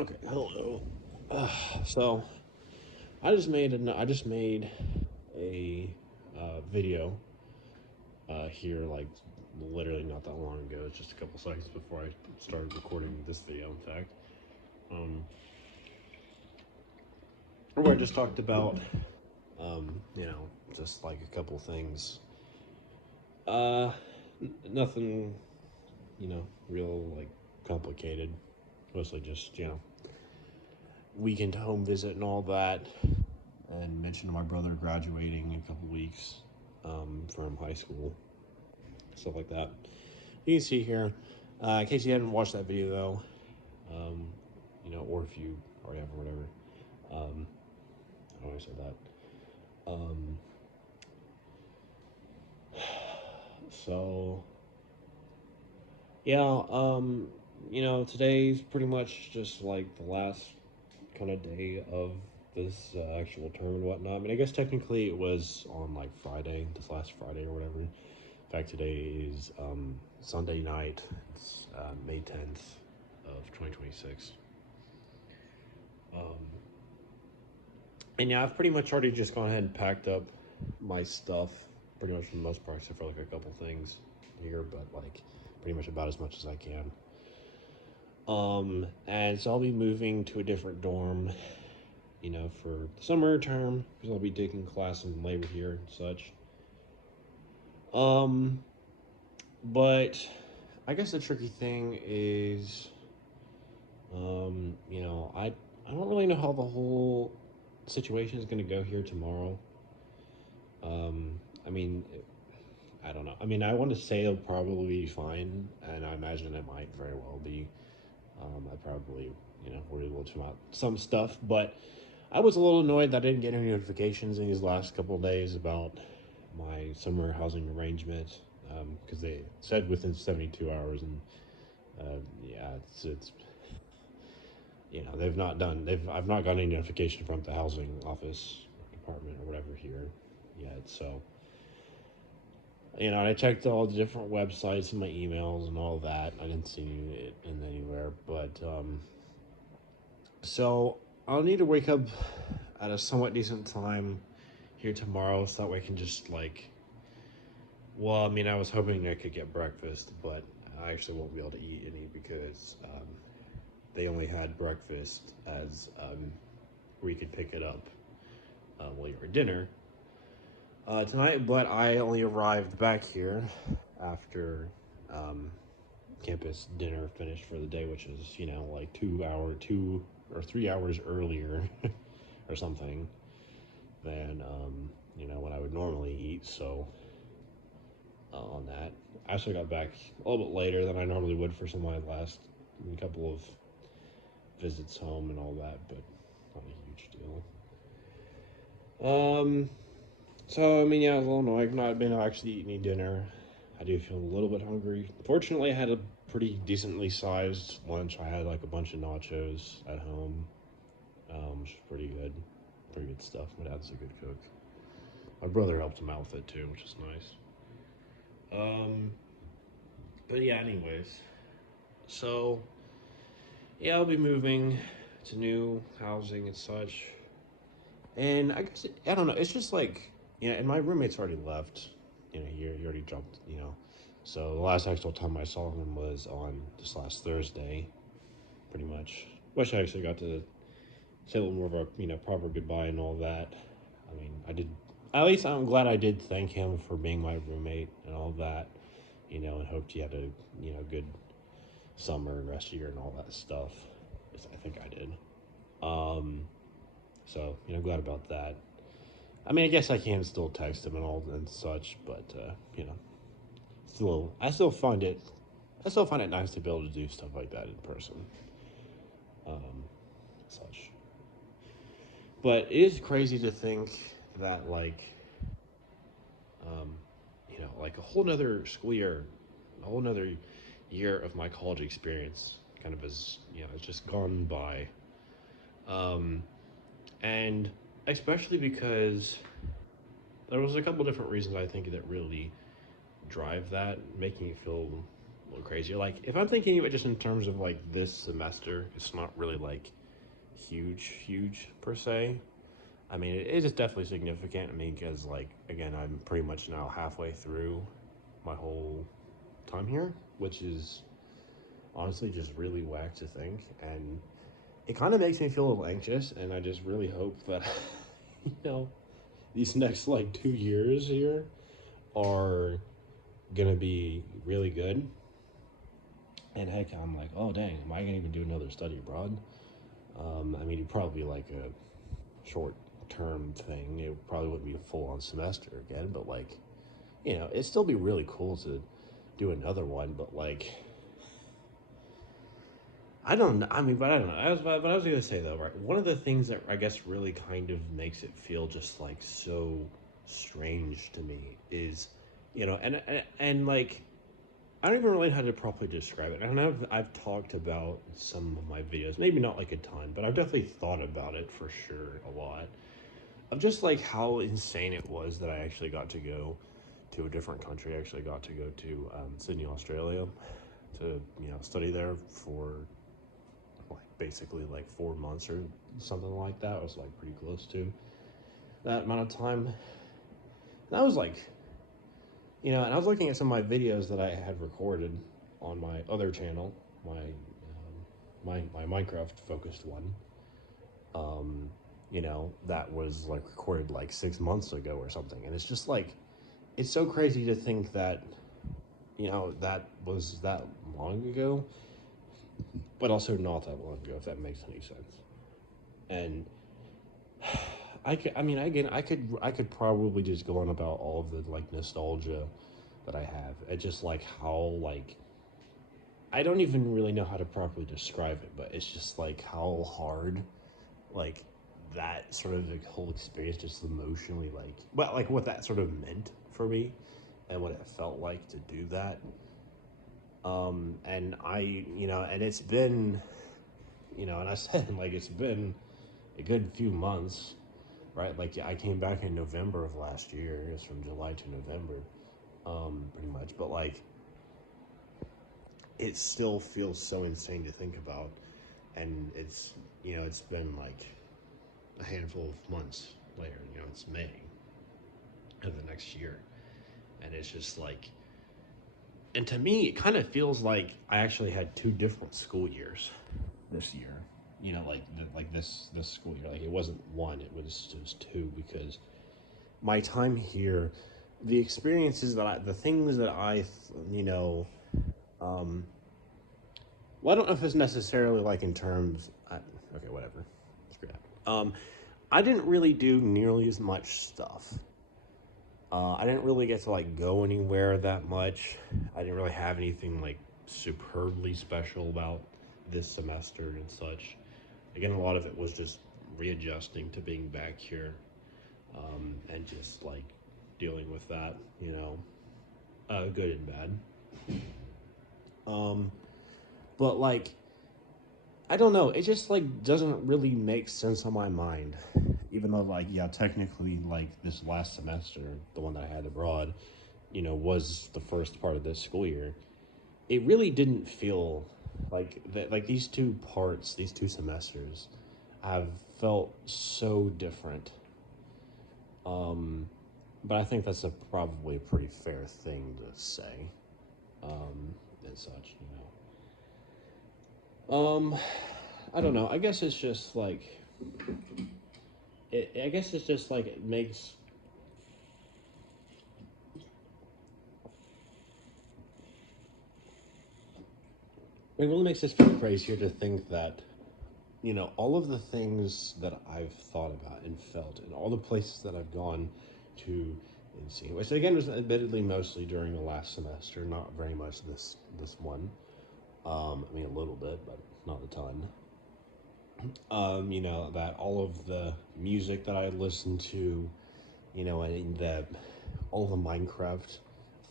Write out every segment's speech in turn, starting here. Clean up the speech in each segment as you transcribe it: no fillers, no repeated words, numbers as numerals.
Okay, hello. So I just made a video here like literally not that long ago. It's just a couple seconds before I started recording this video. In fact, um, where I just talked about just like a couple things. Nothing real like complicated. Mostly just weekend home visit and all that, and mentioned my brother graduating in a couple weeks from high school, stuff like that. You can see here, in case you haven't watched that video though, um, or if you already have or whatever. I always say that. So yeah, today's pretty much just like the last kind of day of this actual term and whatnot. I mean, I guess technically it was on like Friday, this last Friday or whatever. In fact, today is Sunday night. It's May 10th of 2026. Um, and yeah, I've pretty much already just gone ahead and packed up my stuff, pretty much for the most part, except for like a couple things here, but like pretty much about as much as I can. And so I'll be moving to a different dorm, for the summer term, because I'll be taking class in labor here and such. Um, but I guess the tricky thing is, I don't really know how the whole situation is going to go here tomorrow. I mean, I don't know. I mean, I want to say it'll probably be fine, and I imagine it might very well be. I probably, worried a little too about some stuff, but I was a little annoyed that I didn't get any notifications in these last couple of days about my summer housing arrangement, because they said within 72 hours, and yeah, it's they've not done they've I've not gotten any notification from the housing office department or whatever here yet. So I checked all the different websites and my emails and all that. I didn't see it in anywhere, but so I'll need to wake up at a somewhat decent time here tomorrow, so that way I can just like. Well, I mean, I was hoping I could get breakfast, but I actually won't be able to eat any because they only had breakfast as where you could pick it up while you were at dinner tonight. But I only arrived back here after um, campus dinner finished for the day, which is like 2 or 3 hours earlier or something than when I would normally eat. So on that, I actually got back a little bit later than I normally would for some of my last couple of visits home and all that, but not a huge deal. So I mean, yeah, I was a little annoyed. I've not been actually eating any dinner. I do feel a little bit hungry. Fortunately, I had a pretty decently sized lunch. I had like a bunch of nachos at home, which is pretty good. Pretty good stuff. My dad's a good cook. My brother helped him out with it too, which is nice. Um, but yeah, anyways. So yeah, I'll be moving to new housing and such. And I guess I don't know. It's just like and my roommate's already left. He already jumped. So the last actual time I saw him was on this last Thursday, pretty much. Wish I actually got to say a little more of a proper goodbye and all that. I mean, I did. At least I'm glad I did thank him for being my roommate and all that. And hoped he had a good summer and rest of the year and all that stuff. I think I did. Um, so glad about that. I mean, I guess I can still text him and all and such, but still, I still find it nice to be able to do stuff like that in person, such. But it is crazy to think that um, like a whole nother school year, a whole nother year of my college experience, kind of as it's just gone by, um, and especially because there was a couple different reasons I think that really drive that, making it feel a little crazier. Like if I'm thinking of it just in terms of like this semester, it's not really like huge per se. I mean, it is definitely significant. I mean, because like again, I'm pretty much now halfway through my whole time here, which is honestly just really whack to think, and it kind of makes me feel a little anxious. And I just really hope that you know these next like 2 years here are gonna be really good. And heck, I'm like, oh dang, am I gonna even do another study abroad? I mean, it'd probably be like a short term thing. It probably wouldn't be a full on semester again, but like, it'd still be really cool to do another one. But like, I don't know. I mean, but I don't know. But I was gonna say though, right? One of the things that I guess really kind of makes it feel just like so strange to me is, and like I don't even really know how to properly describe it. And I've talked about some of my videos, maybe not like a ton, but I've definitely thought about it for sure a lot. Of just like how insane it was that I actually got to go to a different country. I actually got to go to Sydney, Australia, to study there for like basically like 4 months or something like that. It was like pretty close to that amount of time. And that was like, and I was looking at some of my videos that I had recorded on my other channel, my Minecraft focused one. That was like recorded like 6 months ago or something, and it's just like it's so crazy to think that that was that long ago, but also not that long ago, if that makes any sense. And I mean, again, I could probably just go on about all of the like nostalgia that I have, and just like how like I don't even really know how to properly describe it, but it's just like how hard like that sort of the whole experience just emotionally like well like what that sort of meant for me and what it felt like to do that. And and it's been and I said like it's been a good few months, right? Like I came back in November of last year. It's from July to November, pretty much. But like it still feels so insane to think about, and it's been like a handful of months later. It's May of the next year, and it's just like, and to me, it kind of feels like I actually had two different school years this year. Like this school year, like it wasn't one, it was two, because my time here, the experiences the things that um, well, I don't know if it's necessarily like in terms. Okay, whatever, screw that. I didn't really do nearly as much stuff. I didn't really get to like go anywhere that much. I didn't really have anything like superbly special about this semester and such. Again, a lot of it was just readjusting to being back here, and just like dealing with that, good and bad. Um, but like, I don't know, it just like doesn't really make sense on my mind. Even though, like, yeah, technically, like this last semester, the one that I had abroad, was the first part of this school year. It really didn't feel like that. Like these two parts, these two semesters, have felt so different. Um, but I think that's probably a pretty fair thing to say, and such. I don't know. I guess it's just like I guess it's just like it really makes this feel crazier to think that all of the things that I've thought about and felt, and all the places that I've gone to and seen, which again was admittedly mostly during the last semester, not very much this one. I mean a little bit, but not a ton. That all of the music that I listened to, and the all the Minecraft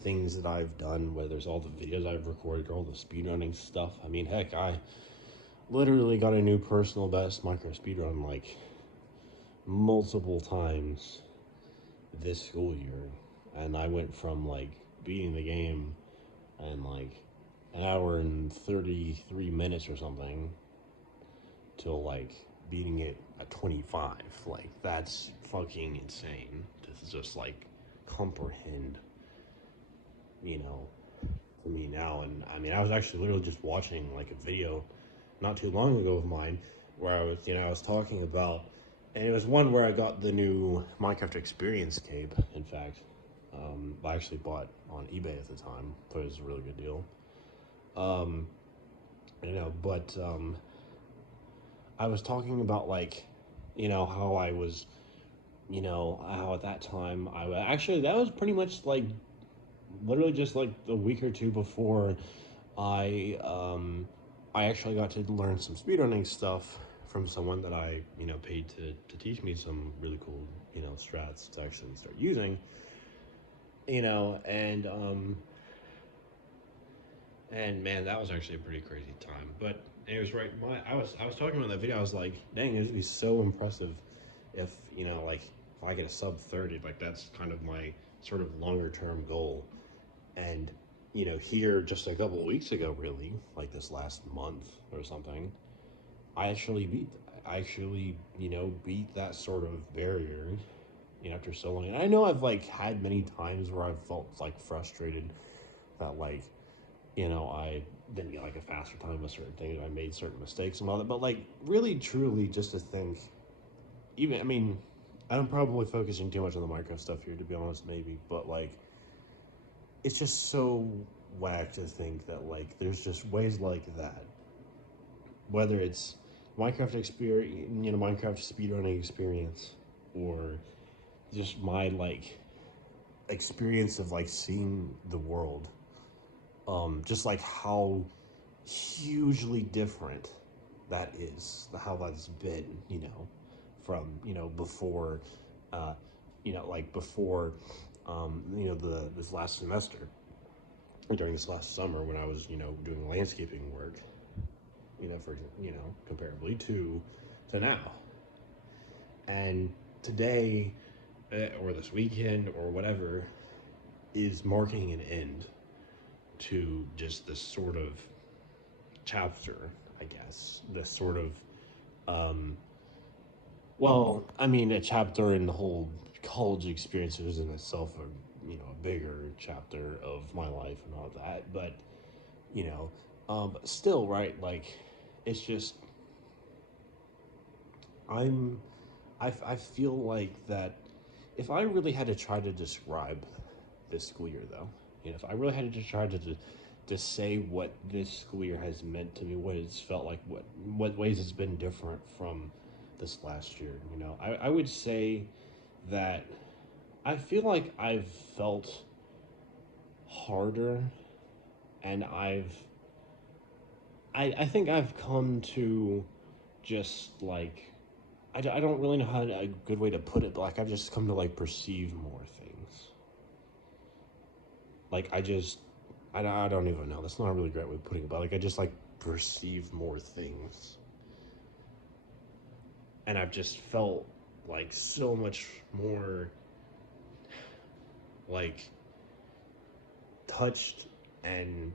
things that I've done, whether it's all the videos I've recorded or all the speedrunning stuff. I mean, heck, I literally got a new personal best Minecraft speedrun like multiple times this school year, and I went from like beating the game and like an hour and 33 minutes or something till like beating it at 25. Like, that's fucking insane to just like comprehend, you know, for me now. And I mean, I was actually literally just watching like a video not too long ago of mine where I was talking about, and it was one where I got the new Minecraft Experience cape. In fact, I actually bought on eBay at the time. Thought it was a really good deal. Um, but I was talking about like, how I was, how at that time actually that was pretty much like literally just like a week or two before I I actually got to learn some speedrunning stuff from someone that I paid to teach me some really cool strats to actually start using, and man, that was actually a pretty crazy time. But it was right. I was talking about that video. I was like, dang, it would be so impressive if like if I get a sub 30. Like, that's kind of my sort of longer term goal. And here just a couple of weeks ago, really, like this last month or something, I actually beat that sort of barrier. After so long, and I know I've like had many times where I've felt like frustrated that like I didn't get like a faster time with certain things. I made certain mistakes and all that. But like, really, truly, just to think, even I mean, I'm probably focusing too much on the micro stuff here, to be honest, maybe. But like, it's just so whack to think that like there's just ways like that. Whether it's Minecraft experience, Minecraft speedrunning experience, or just my like experience of like seeing the world, just like how hugely different that is, how that's been, from before, uh, like before, the this last semester, or during this last summer when I was doing landscaping work, for comparably to now, and today, or this weekend or whatever, is marking an end to just this sort of chapter, I guess. This sort of, um, well, I mean, a chapter in the whole college experience is in itself a bigger chapter of my life and all that. But you know, but still, right? Like, it's just I'm, I feel like that if I really had to try to describe this school year, though, if I really had to try to say what this school year has meant to me, what it's felt like, what ways it's been different from this last year, I would say that I feel like I've felt harder, and I think I've come to just like I don't really know how a good way to put it, but like I've just come to like perceive more things. Like I don't even know. That's not a really great way of putting it, but like I just like perceive more things, and I've just felt like so much more like touched and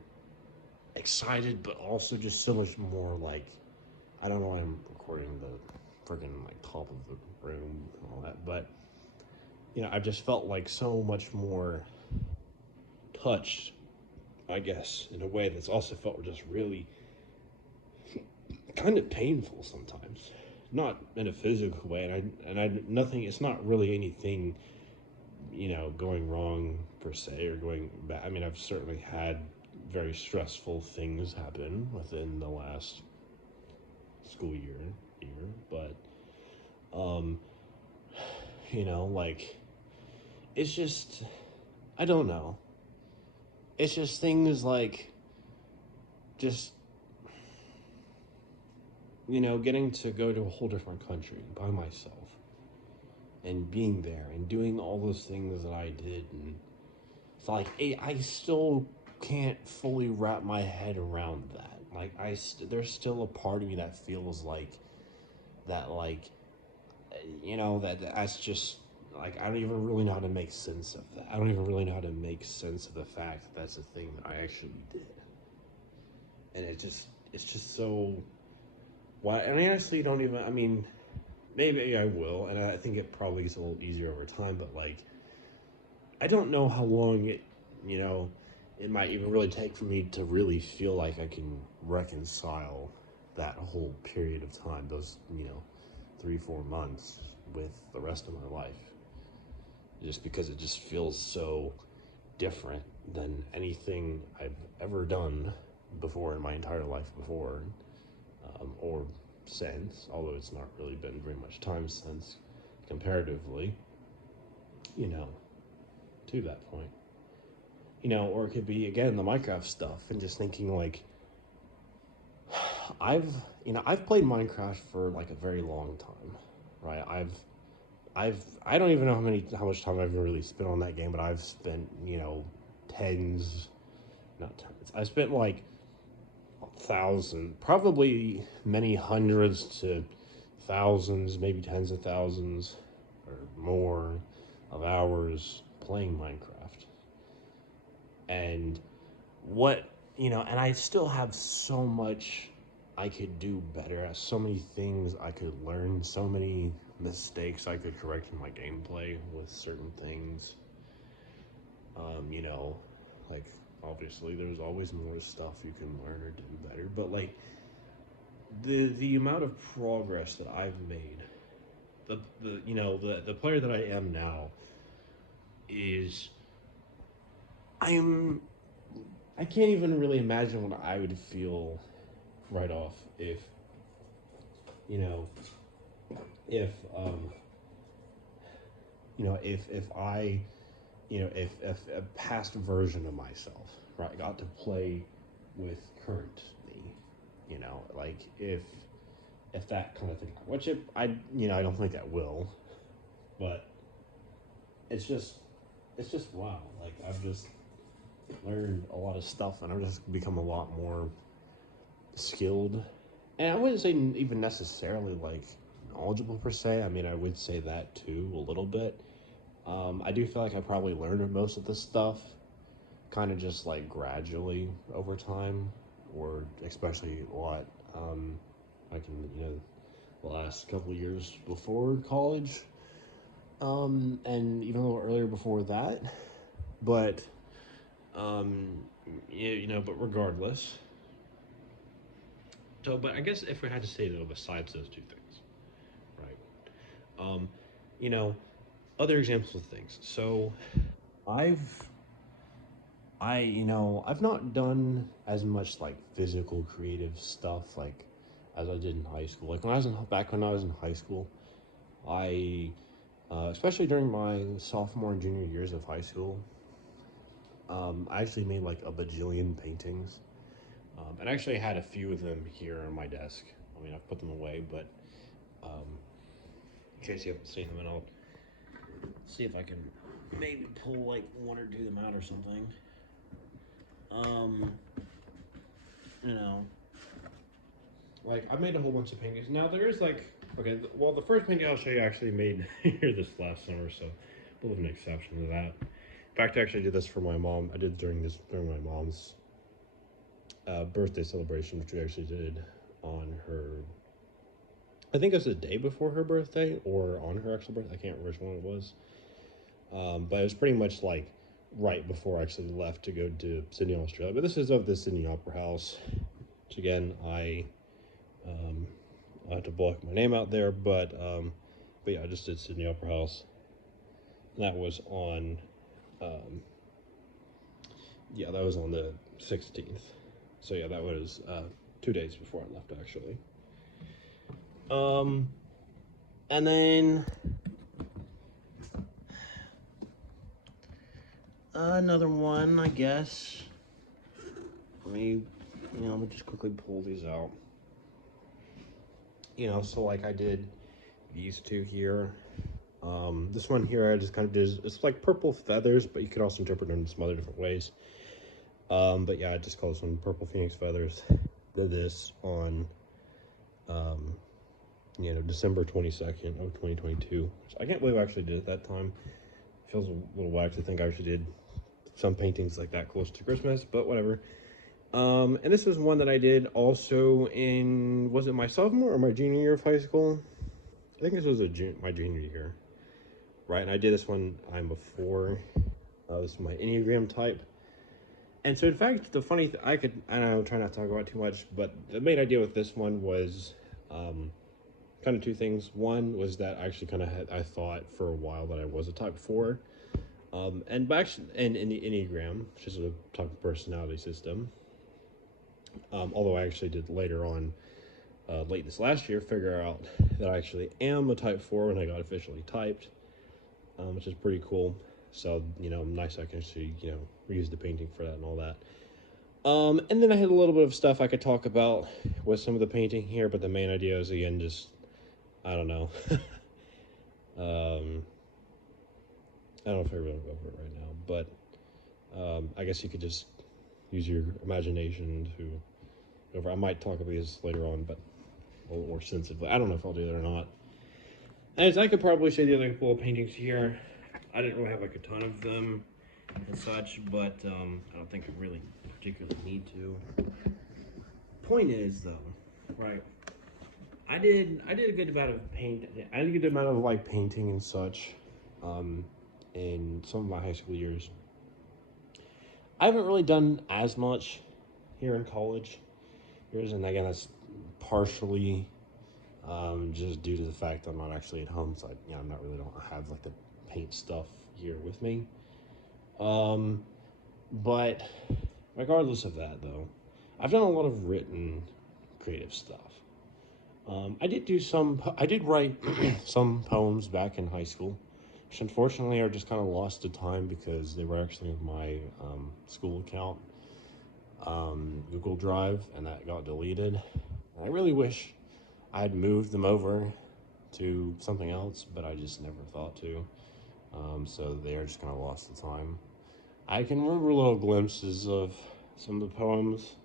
excited, but also just so much more like I don't know why I'm recording the freaking like top of the room and all that, but I've just felt like so much more touched, I guess, in a way that's also felt just really kind of painful sometimes. Not in a physical way, and I nothing. It's not really anything, going wrong per se or going bad. I mean, I've certainly had very stressful things happen within the last school year, but um, like it's just I don't know. It's just things like just getting to go to a whole different country by myself and being there and doing all those things that I did, and it's like I still can't fully wrap my head around that. Like there's still a part of me that feels like that, like that's just like I don't even really know how to make sense of that. I don't even really know how to make sense of the fact that that's a thing that I actually did. and it's just so. Why? And I honestly don't even. I mean, maybe I will, and I think it probably gets a little easier over time. But like, I don't know how long you know, it might even really take for me to really feel like I can reconcile that whole period of time, those 3-4 months, with the rest of my life. Just because it just feels so different than anything I've ever done before in my entire life before, or since, although it's not really been very much time since, comparatively, you know, to that point. Or it could be, again, the Minecraft stuff, and just thinking, like, I've, I've played Minecraft for, like, a very long time, right? I don't even know how much time I've really spent on that game, but I've spent, tens, not tens, I spent, like, thousand, probably many hundreds to thousands, maybe tens of thousands or more of hours playing Minecraft. And and I still have so much I could do better at, so many things I could learn, so many mistakes I could correct in my gameplay with certain things. Like, obviously there's always more stuff you can learn or do better, but like the amount of progress that I've made, the player that I am now is I'm I can't even really imagine what I would feel right off you know if if I if a past version of myself, right, got to play with current me, like if that kind of thing, which I don't think that will, but it's just wow. Like, I've just learned a lot of stuff, and I've just become a lot more skilled, and I wouldn't say even necessarily like knowledgeable per se. I mean, I would say that too a little bit. I do feel like I probably learned most of this stuff kind of just like gradually over time, or especially a lot. I can, the last couple of years before college, and even a little earlier before that. But, um, but regardless. So, but I guess if we had to say though, besides those two things, right? Um, you know, other examples of things. So, I've I've not done as much like physical creative stuff like as I did in high school. Like when I was in high school, I especially during my sophomore and junior years of high school, I actually made like a bajillion paintings, and I actually had a few of them here on my desk. I mean, I've put them away, but um, in case you haven't seen them, and I'll see if I can maybe pull like one or two of them out or something. Um, you know, like I made a whole bunch of paintings. Now there is like, okay, well, the first painting I'll show you I actually made here this last summer, so a bit of an exception to that. In fact, I actually did this for my mom. I did during my mom's birthday celebration, which we actually did on her. I think it was the day before her birthday or on her actual birthday. I can't remember which one it was. But it was pretty much like right before I actually left to go to Sydney, Australia. But this is of the Sydney Opera House, which again I have to block my name out there, but yeah, I just did Sydney Opera House. And that was on, yeah, that was on the 16th. So yeah, that was 2 days before I left, actually. Um, and then another one, I guess. Let me just quickly pull these out. So like I did these two here. This one here I just kind of did, it's like purple feathers, but you could also interpret it in some other different ways. But yeah, I just call this one Purple Phoenix Feathers. Did this on, December 22nd of 2022. So I can't believe I actually did it that time. It feels a little whack to think I actually did some paintings like that close to Christmas, but whatever. And this was one that I did also in, was it my sophomore or my junior year of high school? I think this was my junior year, right? And I did this one time before. This is my Enneagram type. And so, in fact, the funny thing, I don't know, try not to talk about too much, but the main idea with this one was kind of two things. One was that I actually kind of I thought for a while that I was a type 4. And by actually, and in the Enneagram, which is a type of personality system, although I actually did later on, late this last year, figure out that I actually am a type 4 when I got officially typed, which is pretty cool. So, nice I can actually, use the painting for that and all that. And then I had a little bit of stuff I could talk about with some of the painting here, but the main idea is, again, just, I don't know. I don't know if I really go over it right now, but I guess you could just use your imagination to go over. I might talk about these later on, but a little more sensitively. I don't know if I'll do that or not. As I could probably show you other couple of paintings here. I didn't really have like a ton of them and such, but I don't think I really particularly need to. Point is, though, right? I did a good amount of paint. I did a good amount of like painting and such, in some of my high school years. I haven't really done as much here in college years, and again, that's partially just due to the fact I'm not actually at home, so I'm not really don't have like the paint stuff here with me. But regardless of that, though, I've done a lot of written creative stuff. I did write some poems back in high school, which unfortunately are just kind of lost to time because they were actually in my school account, Google Drive, and that got deleted. And I really wish I had moved them over to something else, but I just never thought to. So they are just kind of lost to time. I can remember little glimpses of some of the poems,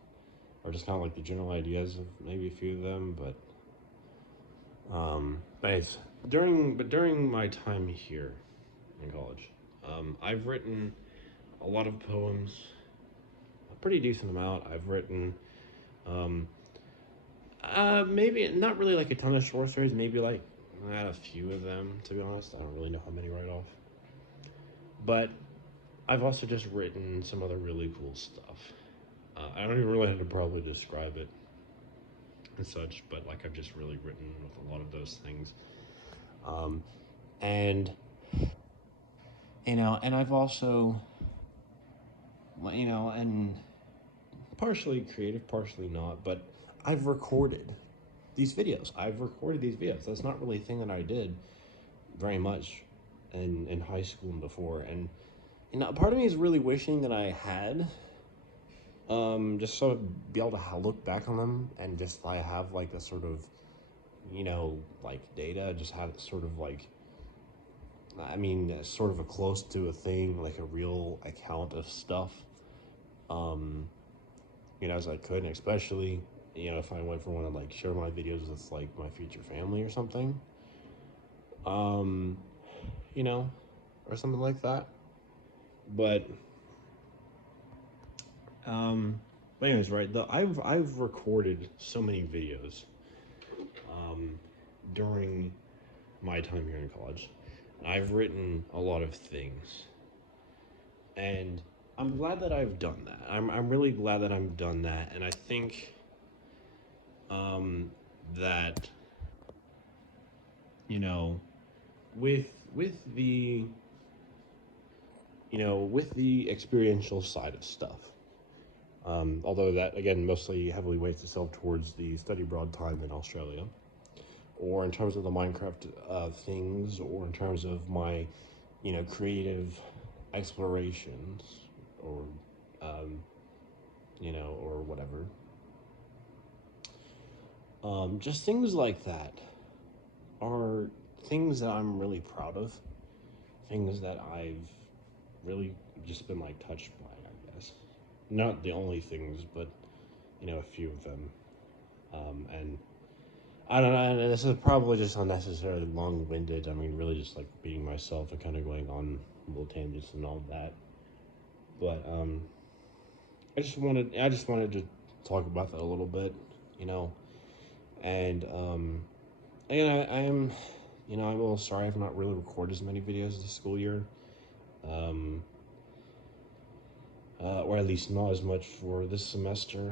or just kind of like the general ideas of maybe a few of them, but during my time here in college, I've written a lot of poems, a pretty decent amount. I've written, maybe not really like a ton of short stories, maybe like I had a few of them, to be honest. I don't really know how many right off. But I've also just written some other really cool stuff. I don't even really have to probably describe it and such, but like I've just really written with a lot of those things. And and I've also, and partially creative, partially not, but I've recorded these videos. That's not really a thing that I did very much in high school and before. And part of me is really wishing that I had, just sort of be able to look back on them and just I have like a sort of, like data, just have sort of like, sort of a close to a thing, like a real account of stuff, as I could, and especially, if I went for one to like share my videos with like my future family or something, um, or something like that. But, but anyways, right, I've recorded so many videos, during my time here in college. I've written a lot of things, and I'm glad that I've done that. I'm really glad that I've done that, and I think that you know with with the with the experiential side of stuff. Although that again mostly heavily weights itself towards the study abroad time in Australia, or in terms of the Minecraft things, or in terms of my creative explorations, or or whatever. Just things like that are things that I'm really proud of. Things that I've really just been like touched by, I guess. Not the only things, but a few of them. And I don't know. And this is probably just unnecessarily long-winded. I mean, really just like beating myself and kind of going on little tangents and all that. But I just wanted to talk about that a little bit, you know, and I am, I'm a little sorry I've not really recorded as many videos this school year, um, or at least not as much for this semester.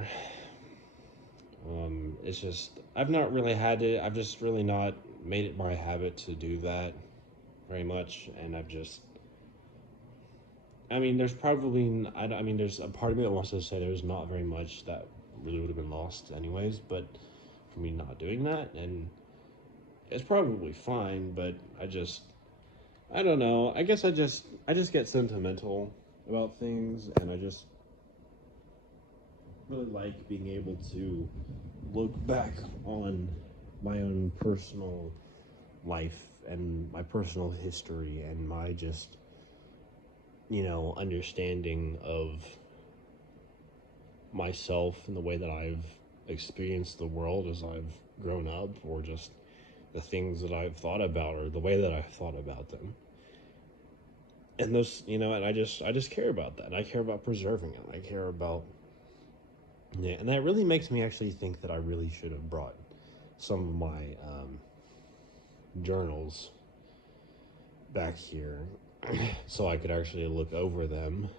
It's just I've not really had it. I've just really not made it my habit to do that very much, and I mean, there's probably I mean, there's a part of me that wants to say there's not very much that really would have been lost anyways, but for me not doing that, and it's probably fine, but I don't know. I guess I just get sentimental about things, and I just really like being able to look back on my own personal life and my personal history and my just understanding of myself and the way that I've experienced the world as I've grown up, or just the things that I've thought about or the way that I've thought about them. And those, and I just care about that. And I care about preserving it. I care about, yeah, and that really makes me actually think that I really should have brought some of my journals back here so I could actually look over them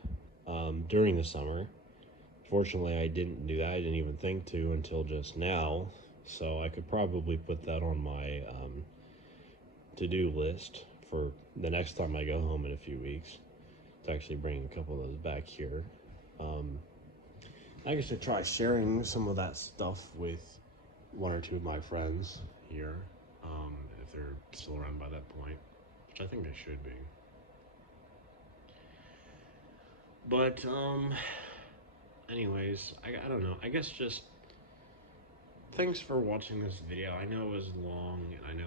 during the summer. Fortunately, I didn't do that. I didn't even think to until just now. So I could probably put that on my to-do list for the next time I go home in a few weeks, to actually bring a couple of those back here. Um, I guess I try sharing some of that stuff with one or two of my friends here, if they're still around by that point, which I think they should be. But anyways, I don't know. I guess just thanks for watching this video. I know it was long, and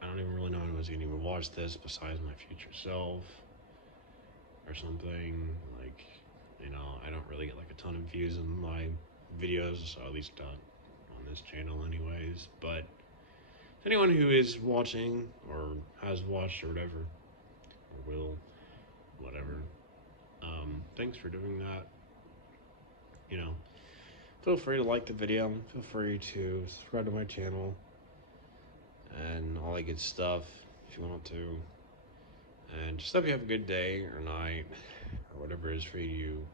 I don't even really know anyone's gonna even watch this besides my future self or something. Like, I don't really get like a ton of views in my videos, so at least not on this channel, anyways. But anyone who is watching or has watched or whatever, or will, whatever, thanks for doing that. You know, feel free to like the video. Feel free to subscribe to my channel and all that good stuff if you want to. And just hope you have a good day or night or whatever it is for you.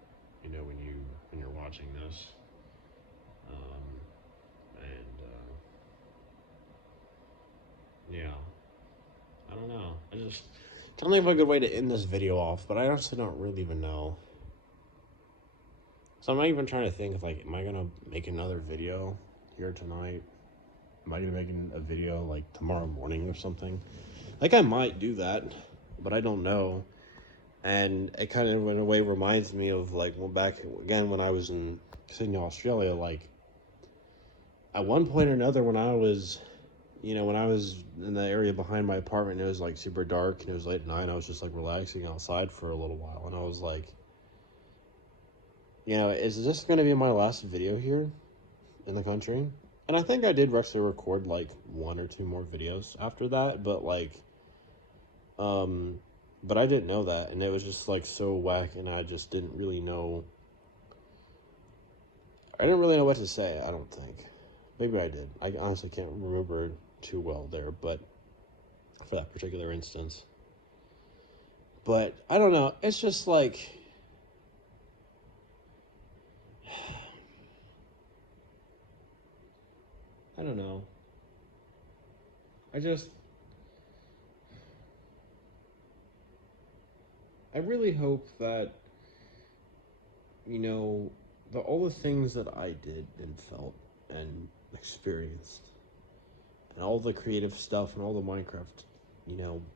When you're watching this. And yeah, I don't know. I just don't think of a good way to end this video off, but I honestly don't really even know. So I'm not even trying to think of like, am I gonna make another video here tonight? Am I gonna make a video like tomorrow morning or something? Like I might do that, but I don't know. And it kind of in a way reminds me of like, well, back again when I was in Sydney, Australia, like at one point or another when I was when I was in the area behind my apartment, it was like super dark and it was late at night. I was just like relaxing outside for a little while, and I was like, is this going to be my last video here in the country? And I think I did actually record like one or two more videos after that, but like, but I didn't know that, and it was just like so whack, and I just didn't really know. I didn't really know what to say. I don't think. Maybe I did. I honestly can't remember too well there, but for that particular instance. But I don't know. It's just like I don't know. I just I really hope that all the things that I did and felt and experienced and all the creative stuff and all the Minecraft,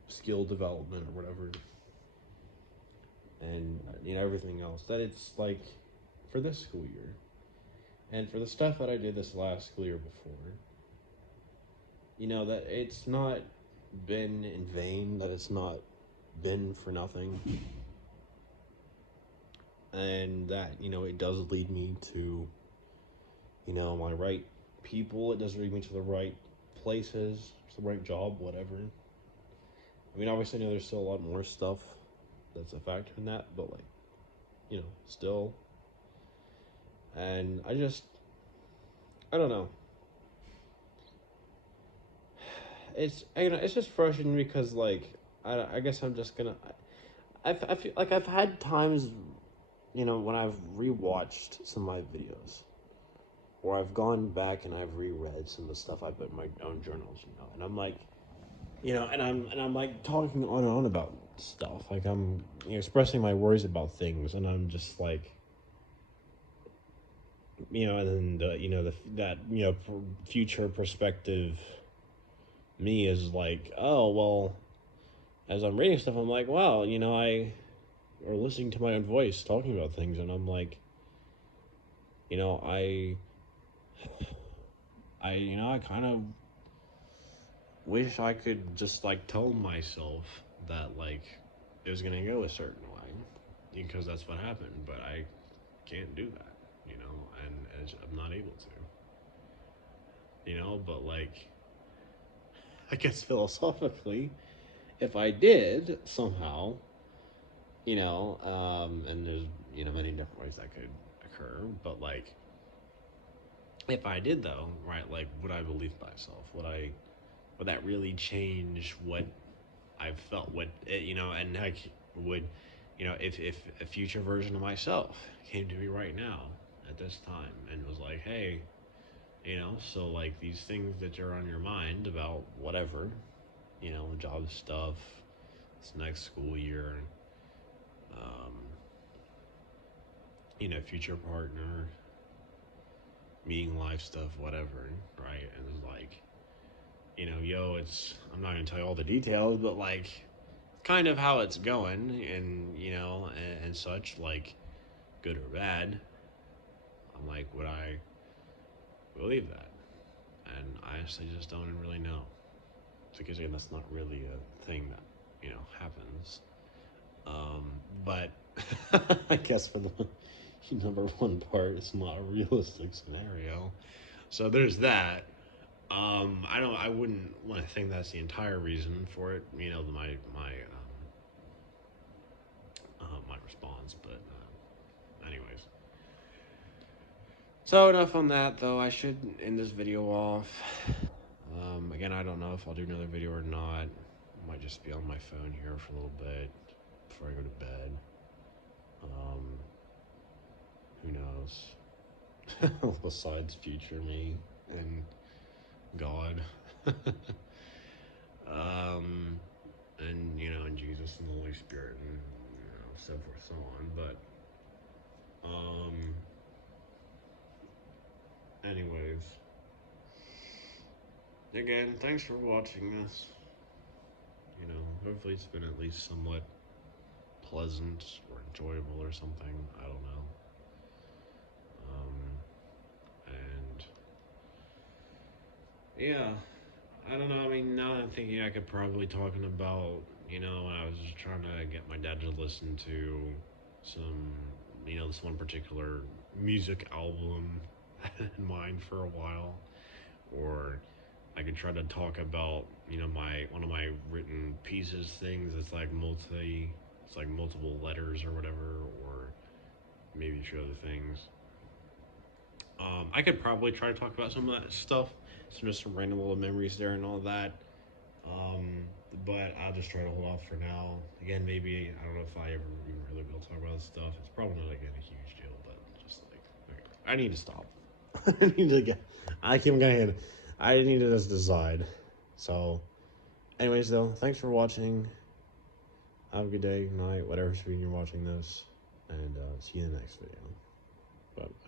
skill development or whatever, and everything else, that it's like for this school year and for the stuff that I did this last school year before, that it's not been in vain, that it's not been for nothing, and that it does lead me to my right people. It does lead me to the right places, to the right job, whatever. I mean, obviously I know there's still a lot more stuff that's a factor in that, but like still And I don't know. It's just frustrating because like I guess I'm just gonna I feel like I've had times, when I've rewatched some of my videos, or I've gone back and I've reread some of the stuff I put in my own journals, and I'm like, and I'm like talking on and on about stuff, like I'm expressing my worries about things, and I'm just like, and then that future perspective me is like, oh well, as I'm reading stuff, I'm like, wow, or listening to my own voice talking about things, and I'm like, you know, I kind of wish I could just like tell myself that like it was gonna go a certain way because that's what happened, but I can't do that, and I'm not able to, but like I guess philosophically, if I did somehow, and there's many different ways that could occur, but like if I did though, right, like would I believe myself? Would that really change what I felt? And like would if a future version of myself came to me right now at this time and was like, hey, so like these things that are on your mind about whatever, job stuff, this next school year, um, future partner, meeting life stuff, whatever, right? And it's like, I'm not gonna tell you all the details, but like kind of how it's going, and and such, like good or bad. I'm like, would I believe that? And I honestly just don't really know, because again, that's not really a thing that happens. But I guess for the number one part, it's not a realistic scenario. So there's that. I wouldn't want to think that's the entire reason for it. My response. But anyways, so enough on that. Though I should end this video off. Again, I don't know if I'll do another video or not. I might just be on my phone here for a little bit before I go to bed. Um, who knows? Besides future me and God. um, and and Jesus and the Holy Spirit, and so forth, so on. But anyways, again, thanks for watching this. Hopefully it's been at least somewhat pleasant or enjoyable or something. I don't know. And yeah, I don't know. I mean, now that I'm thinking, I could probably talking about, when I was just trying to get my dad to listen to some, this one particular music album in mind for a while, or I could try to talk about, my one of my written pieces things. It's like multiple letters or whatever, or maybe a few other things. I could probably try to talk about some of that stuff. Just some random little memories there and all that. Um, but I'll just try to hold off for now. Again, maybe I don't know if I ever even really will talk about this stuff. It's probably not again a huge deal, but just like okay. I need to stop. I need to get. I keep going. I need to just decide. So, anyways, though, thanks for watching. Have a good day, night, whatever screen you're watching this, and see you in the next video. Bye.